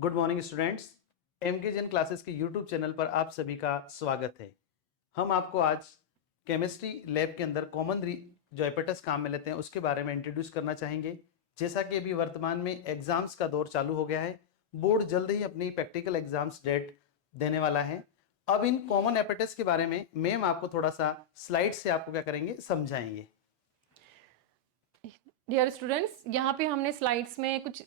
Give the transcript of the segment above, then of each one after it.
Good morning students. MK Jain classes के YouTube channel पर आप सभी का स्वागत है। हम आपको आज केमिस्ट्री लैब के अंदर कॉमन जो एपेटस काम में लेते हैं उसके बारे में इंट्रोड्यूस करना चाहेंगे। जैसा कि अभी वर्तमान में एग्जाम्स का दौर चालू हो गया है, बोर्ड जल्द ही अपनी प्रैक्टिकल एग्जाम्स डेट देने वाला है। अब इन कॉमन एपेटस के बारे में मैम आपको थोड़ा सा स्लाइड से आपको क्या करेंगे, समझाएंगे। डियर स्टूडेंट्स, यहाँ पे हमने स्लाइड्स में कुछ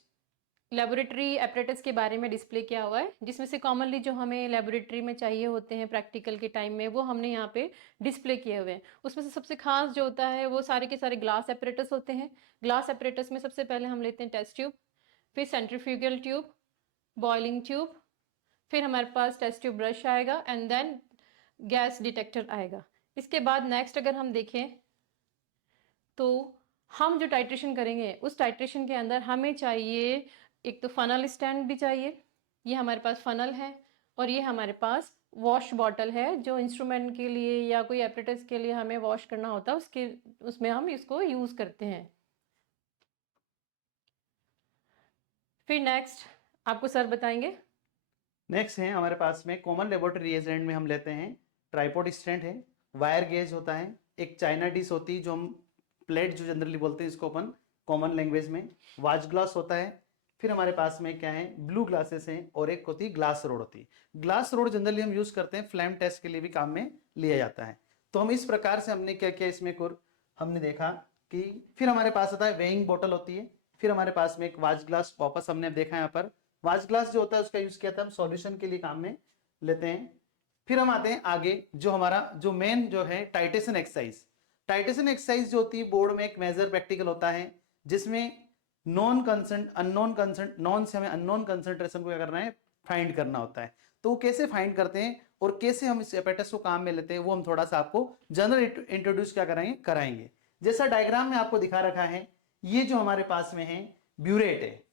लेबोरेटरी एपरेटस के बारे में डिस्प्ले किया हुआ है, जिसमें से कॉमनली जो हमें लेबोरेटरी में चाहिए होते हैं प्रैक्टिकल के टाइम में, वो हमने यहाँ पे डिस्प्ले किए हुए हैं। उसमें से सबसे खास जो होता है वो सारे के सारे ग्लास एपरेटस होते हैं। ग्लास एपरेटस में सबसे पहले हम लेते हैं टेस्ट ट्यूब, फिर सेंट्रीफ्यूगल ट्यूब, बॉइलिंग ट्यूब, फिर हमारे पास टेस्ट ट्यूब ब्रश आएगा एंड देन गैस डिटेक्टर आएगा। इसके बाद नेक्स्ट अगर हम देखें तो हम जो टाइट्रेशन करेंगे उस टाइट्रेशन के अंदर हमें चाहिए एक तो फनल स्टैंड भी चाहिए। ये हमारे पास फनल है और ये हमारे पास वॉश बॉटल है, जो इंस्ट्रूमेंट के लिए या कोई एपरेटस के लिए हमें वॉश करना होता है उसके उसमें हम इसको यूज़ करते हैं। फिर नेक्स्ट आपको सर बताएंगे। नेक्स्ट है हमारे पास में कॉमन लेबोरेटरी रिएजेंट में हम लेते हैं ट्राइपॉड स्टैंड है, वायर गेज होता है, एक चाइना डिश होती है जो हम प्लेट जो जनरली बोलते हैं इसको अपन कॉमन लैंग्वेज में, वाच ग्लास होता है। फिर हमारे पास में क्या है, ब्लू ग्लासेस हैं और एक होती है ग्लास रोड होती है। ग्लास रोड जनरली हम यूज करते हैं फ्लैम टेस्ट के लिए भी काम में लिया जाता है। तो हम इस प्रकार से हमने क्या किया इसमें हमने देखा कि फिर हमारे पास होता है वेइंग बोतल होती है। फिर हमारे पास में एक वाच ग्लास वापस हमने देखा यहाँ पर वाच ग्लास जो होता है उसका यूज किया था हम सॉल्यूशन के लिए काम में लेते हैं। फिर हम आते हैं आगे, जो हमारा जो मेन जो है टाइटेशन एक्सरसाइज। टाइटेशन एक्सरसाइज जो होती है बोर्ड में एक मेजर प्रैक्टिकल होता है, जिसमें non consent unknown consent non से हमें अननोन कंसेंट्रेशन को क्या करना है, फाइंड करना होता है। तो वो कैसे फाइंड करते हैं और कैसे हम इस एपेटस को काम में लेते हैं वो हम थोड़ा सा आपको जनरल इंट्रोड्यूस क्या कराएंगे। जैसा डायग्राम में आपको दिखा रखा है, ये जो हमारे पास में है ब्यूरेट है,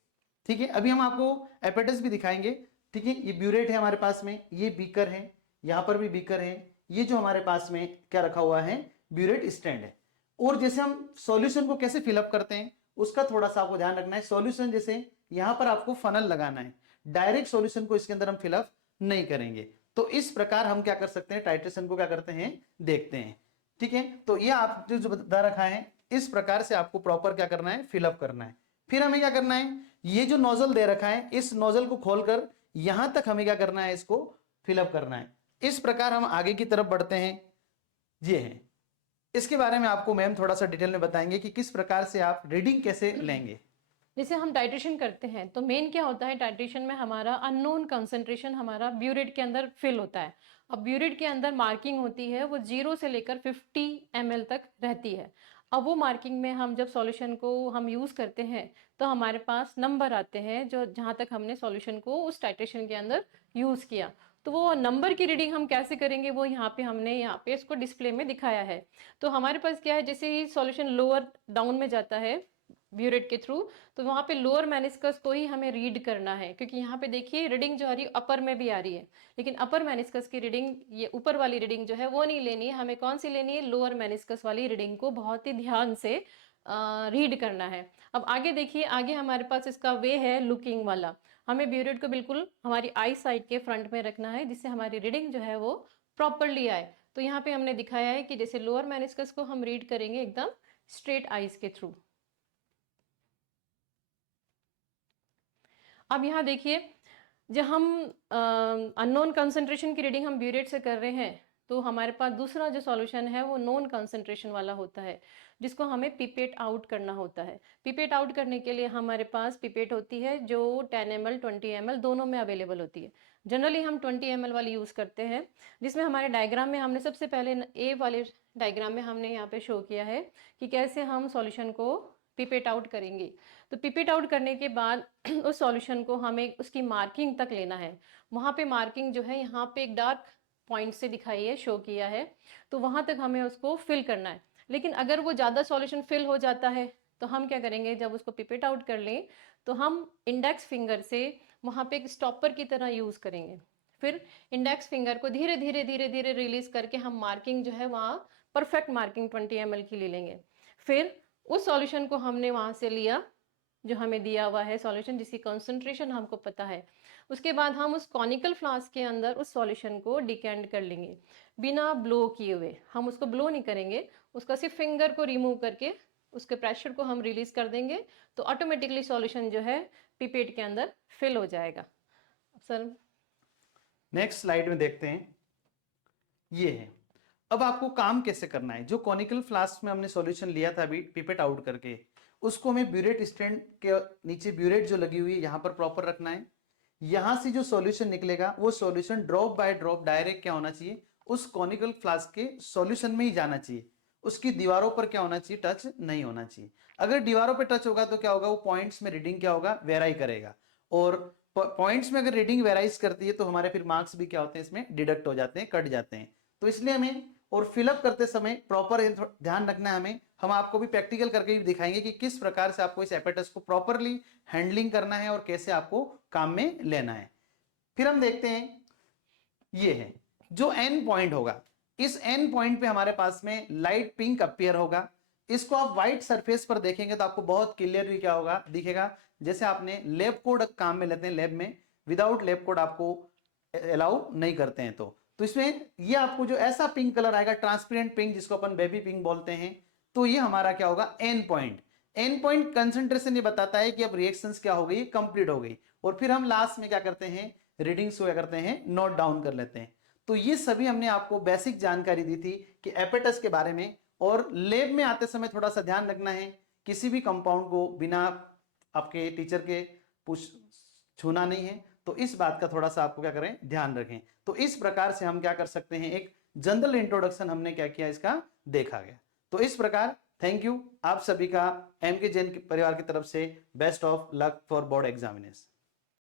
ठीक है। अभी हम आपको एपेटस भी दिखाएंगे, ठीक है। ये ब्यूरेट है हमारे पास में, ये बीकर है, यहां पर भी बीकर है। ये जो हमारे पास में क्या रखा हुआ है, ब्यूरेट स्टैंड है। और जैसे हम सॉल्यूशन को कैसे फिलअप करते हैं उसका थोड़ा सा आपको ध्यान रखना है। सॉल्यूशन जैसे यहां पर आपको फनल लगाना है, डायरेक्ट सॉल्यूशन को इसके अंदर हम फिलअप नहीं करेंगे। तो इस प्रकार हम क्या कर सकते हैं, टाइट्रेशन को क्या करते हैं, देखते हैं, ठीक है। तो ये आप जो बता रखा है इस प्रकार से आपको प्रॉपर क्या करना है, फिलअप करना है। फिर हमें क्या करना है, ये जो नोजल दे रखा है इस नोजल को खोलकर यहां तक हमें क्या करना है, इसको फिलअप करना है। इस प्रकार हम आगे की तरफ बढ़ते हैं। ये है, इसके बारे में आपको मैम थोड़ा सा डिटेल में बताएंगे कि किस प्रकार से आप रीडिंग कैसे लेंगे। जैसे हम टाइट्रेशन करते हैं तो मेन क्या होता है, टाइट्रेशन में हमारा अननोन कंसंट्रेशन हमारा ब्यूरेट के अंदर फिल होता है। अब ब्यूरेट के अंदर मार्किंग होती है वो 0 से लेकर 50 ml तक रहती है। अब वो मार्किंग में हम जब सॉल्यूशन को हम यूज़ करते हैं तो हमारे पास नंबर आते हैं जो जहाँ तक हमने सॉल्यूशन को उस टाइट्रेशन के अंदर यूज़ किया। तो वो नंबर की रीडिंग हम कैसे करेंगे, वो हमने यहाँ पे इसको डिस्प्ले में दिखाया है। तो हमारे पास क्या है, जैसे ही सॉल्यूशन लोअर डाउन में जाता है ब्यूरेट के थ्रू, तो वहाँ पे लोअर मेनिस्कस को ही हमें रीड करना है, क्योंकि यहाँ पे देखिए रीडिंग जो आ रही है अपर में भी आ रही है, लेकिन अपर मेनिस्कस की रीडिंग, ये ऊपर वाली रीडिंग जो है वो नहीं लेनी है हमें। कौन सी लेनी है, लोअर मेनिस्कस वाली रीडिंग को बहुत ही ध्यान से रीड करना है। अब आगे देखिए, आगे हमारे पास इसका वे है लुकिंग वाला। हमें ब्यूरेट को बिल्कुल हमारी आई साइड के फ्रंट में रखना है, जिससे हमारी रीडिंग जो है वो प्रॉपरली आए। तो यहाँ पे हमने दिखाया है कि जैसे लोअर मेनिस्कस को हम रीड करेंगे एकदम स्ट्रेट आईज के थ्रू। अब यहाँ देखिए, जब हम अननोन कंसंट्रेशन की रीडिंग हम ब्यूरेट से कर रहे हैं तो हमारे पास दूसरा जो सॉल्यूशन है वो नॉन कंसंट्रेशन वाला होता है, जिसको हमें पिपेट आउट करना होता है। पिपेट आउट करने के लिए हमारे पास पिपेट होती है जो 10 ml 20 ml दोनों में अवेलेबल होती है। जनरली हम 20 ml वाली यूज़ करते हैं, जिसमें हमारे डायग्राम में हमने सबसे पहले ए वाले डायग्राम में हमने यहाँ पे शो किया है कि कैसे हम सॉल्यूशन को पिपेट आउट करेंगे। तो पिपेट आउट करने के बाद उस सॉल्यूशन को हमें उसकी मार्किंग तक लेना है। वहाँ पे मार्किंग जो है यहाँ पे एक डार्क पॉइंट से दिखाई है, शो किया है, तो वहाँ तक हमें उसको फिल करना है। लेकिन अगर वो ज़्यादा सॉल्यूशन फिल हो जाता है तो हम क्या करेंगे, जब उसको पिपेट आउट कर लें तो हम इंडेक्स फिंगर से वहाँ पे एक स्टॉपर की तरह यूज़ करेंगे। फिर इंडेक्स फिंगर को धीरे धीरे धीरे धीरे रिलीज करके हम मार्किंग जो है वहाँ परफेक्ट मार्किंग 20 ml की ले लेंगे। फिर उस सॉल्यूशन को हमने वहाँ से लिया जो हमें दिया हुआ है सॉल्यूशन, जिसकी कंसंट्रेशन हमको पता है। उसके बाद हम उस कॉनिकल फ्लास्क के अंदर उस सॉल्यूशन को डिकेंट कर लेंगे बिना ब्लो किए हुए। हम उसको ब्लो नहीं करेंगे, उसका सिर्फ फिंगर को रिमूव करके उसके प्रेशर को हम रिलीज कर देंगे, तो ऑटोमेटिकली सॉल्यूशन जो है पिपेट के अंदर फिल हो जाएगा। सर नेक्स्ट स्लाइड में देखते हैं, ये है। अब आपको काम कैसे करना है, जो कॉनिकल फ्लास्क में हमने सॉल्यूशन लिया था अभी पिपेट आउट करके, उसको हमें ब्यूरेट स्टैंड के नीचे ब्यूरेट जो लगी हुई है यहाँ पर प्रॉपर रखना है। यहां से जो सॉल्यूशन निकलेगा वो solution drop by drop direct क्या होना चाहिए, उस कॉनिकल फ्लास्क के सॉल्यूशन में ही जाना चाहिए, उसकी दीवारों पर क्या होना चाहिए, टच नहीं होना चाहिए। अगर दीवारों पर टच होगा तो क्या होगा, वो पॉइंट्स में रीडिंग क्या होगा, वेराई करेगा, और पॉइंट्स में अगर रीडिंग वेराइज करती है तो हमारे फिर मार्क्स भी क्या होते हैं, इसमें डिडक्ट हो जाते हैं, कट जाते हैं। तो इसलिए हमें और फिलअप करते समय प्रॉपर ध्यान रखना है हमें। हम आपको भी प्रैक्टिकल करके भी दिखाएंगे कि किस प्रकार से आपको इस एपेटस को प्रॉपरली हैंडलिंग करना है और कैसे आपको काम में लेना है। फिर हम देखते हैं, ये है जो एन पॉइंट होगा, इस एन पॉइंट पे हमारे पास में लाइट पिंक अपीयर होगा। इसको आप व्हाइट सरफेस पर देखेंगे तो आपको बहुत क्लियरली क्या होगा, दिखेगा। जैसे आपने लैब कोड काम में लेते हैं, लैब में विदाउट लैब कोड आपको अलाउ नहीं करते हैं, तो इसमें ये आपको जो ऐसा पिंक कलर आएगा, ट्रांसपेरेंट पिंक, जिसको अपन बेबी पिंक बोलते हैं, तो ये हमारा क्या होगा, end point. End point concentration ये बताता है कि अब रिएक्शंस क्या हो गई, कंप्लीट हो गई। और फिर हम लास्ट में क्या करते हैं, रीडिंग्स को क्या करते हैं, नोट डाउन कर लेते हैं। तो ये सभी हमने आपको बेसिक जानकारी दी थी कि एपेटस के बारे में। और लैब में आते समय थोड़ा सा ध्यान रखना है, किसी भी कंपाउंड को बिना आपके टीचर के छूना नहीं है, तो इस बात का थोड़ा सा आपको क्या करें, ध्यान रखें। तो इस प्रकार से हम क्या कर सकते हैं, एक जनरल इंट्रोडक्शन हमने क्या किया, इसका देखा गया। तो इस प्रकार थैंक यू, आप सभी का एम के जैन परिवार की तरफ से best of luck for board examination.